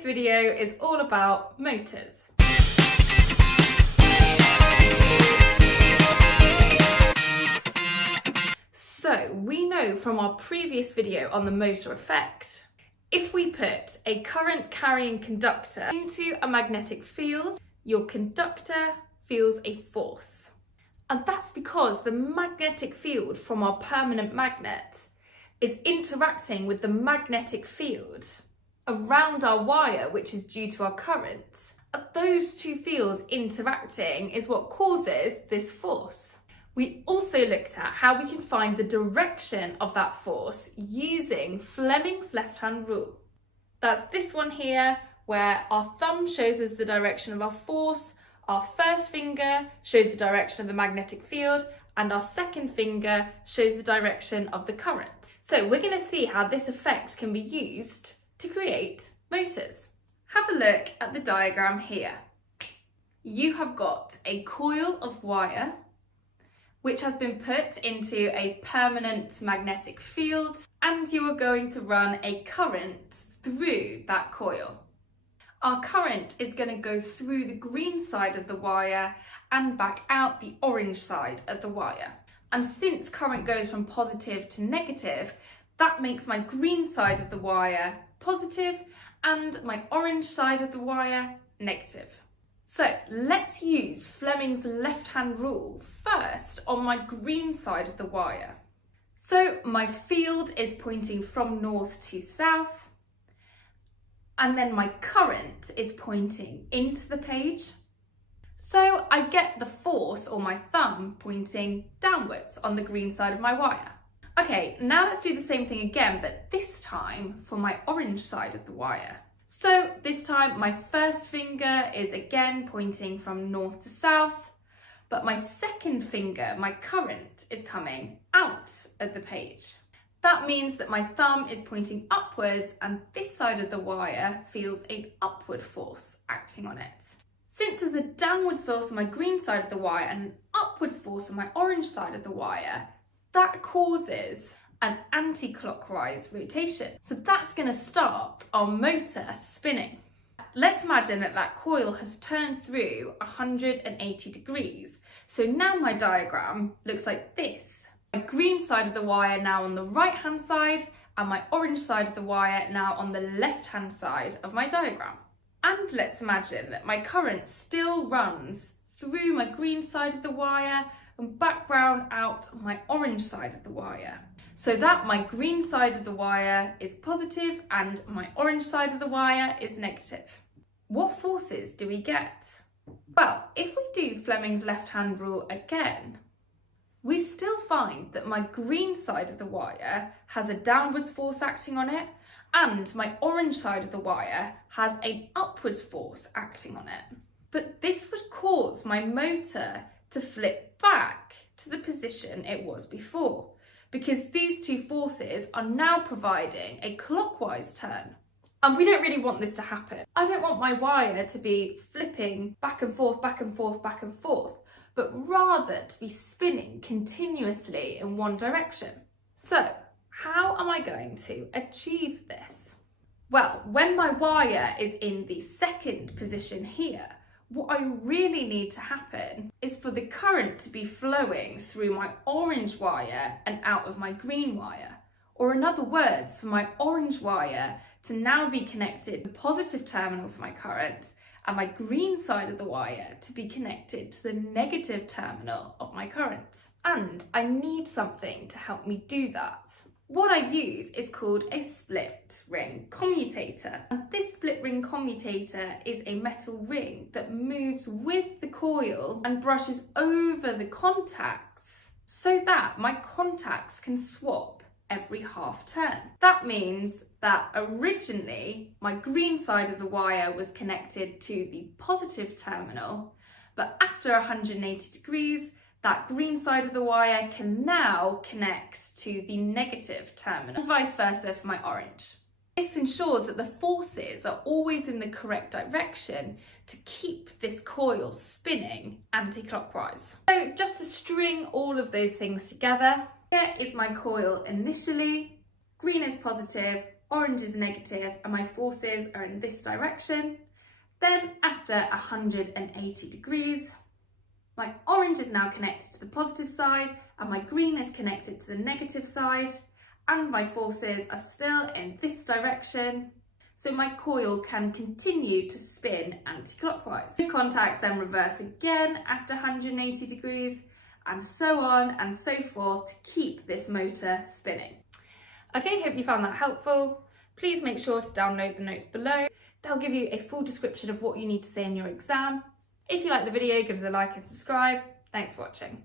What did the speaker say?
this video is all about motors. So we know from our previous video on the motor effect, if we put a current carrying conductor into a magnetic field, your conductor feels a force. And that's because the magnetic field from our permanent magnet is interacting with the magnetic field around our wire, which is due to our current. And those two fields interacting is what causes this force. We also looked at how we can find the direction of that force using Fleming's left-hand rule. That's this one here, where our thumb shows us the direction of our force, our first finger shows the direction of the magnetic field, and our second finger shows the direction of the current. So we're going to see how this effect can be used to create motors. Have a look at the diagram here. You have got a coil of wire which has been put into a permanent magnetic field, and you are going to run a current through that coil. Our current is going to go through the green side of the wire and back out the orange side of the wire. And since current goes from positive to negative, that makes my green side of the wire positive and my orange side of the wire negative. So let's use Fleming's left-hand rule first on my green side of the wire. So my field is pointing from north to south, and then my current is pointing into the page. So I get the force, or my thumb, pointing downwards on the green side of my wire. Okay, now let's do the same thing again, but this time for my orange side of the wire. So this time my first finger is again pointing from north to south, but my second finger, my current, is coming out of the page. That means that my thumb is pointing upwards and this side of the wire feels an upward force acting on it. Since there's a downwards force on my green side of the wire and an upwards force on my orange side of the wire, that causes an anti-clockwise rotation. So that's going to start our motor spinning. Let's imagine that that coil has turned through 180 degrees. So now my diagram looks like this. My green side of the wire now on the right hand side and my orange side of the wire now on the left hand side of my diagram. And let's imagine that my current still runs through my green side of the wire and back round out on my orange side of the wire, so that my green side of the wire is positive and my orange side of the wire is negative. What forces do we get? Well, if we do Fleming's left-hand rule again, we still find that my green side of the wire has a downwards force acting on it, and my orange side of the wire has an upwards force acting on it. But this would cause my motor to flip back to the position it was before, because these two forces are now providing a clockwise turn. And we don't really want this to happen. I don't want my wire to be flipping back and forth, back and forth, back and forth, but rather to be spinning continuously in one direction. So, how am I going to achieve this? Well, when my wire is in the second position here, what I really need to happen is for the current to be flowing through my orange wire and out of my green wire. Or in other words, for my orange wire to now be connected to the positive terminal for my current and my green side of the wire to be connected to the negative terminal of my current. And I need something to help me do that. What I use is called a split ring commutator. And this split ring commutator is a metal ring that moves with the coil and brushes over the contacts so that my contacts can swap every half turn. That means that originally my green side of the wire was connected to the positive terminal, but after 180 degrees, that green side of the wire can now connect to the negative terminal, and vice versa for my orange. This ensures that the forces are always in the correct direction to keep this coil spinning anti-clockwise. So just to string all of those things together, here is my coil initially. Green is positive, orange is negative and my forces are in this direction. Then after 180 degrees, my orange is now connected to the positive side and my green is connected to the negative side, and my forces are still in this direction. So my coil can continue to spin anti-clockwise. These contacts then reverse again after 180 degrees, and so on and so forth to keep this motor spinning. Okay, hope you found that helpful. Please make sure to download the notes below. They'll give you a full description of what you need to say in your exam. If you like the video, give us a like and subscribe. Thanks for watching.